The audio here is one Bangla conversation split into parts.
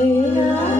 Yeah.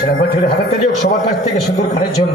সেনাপতি হাতে যোগ সবার কাছ থেকে সুন্দর খানের জন্য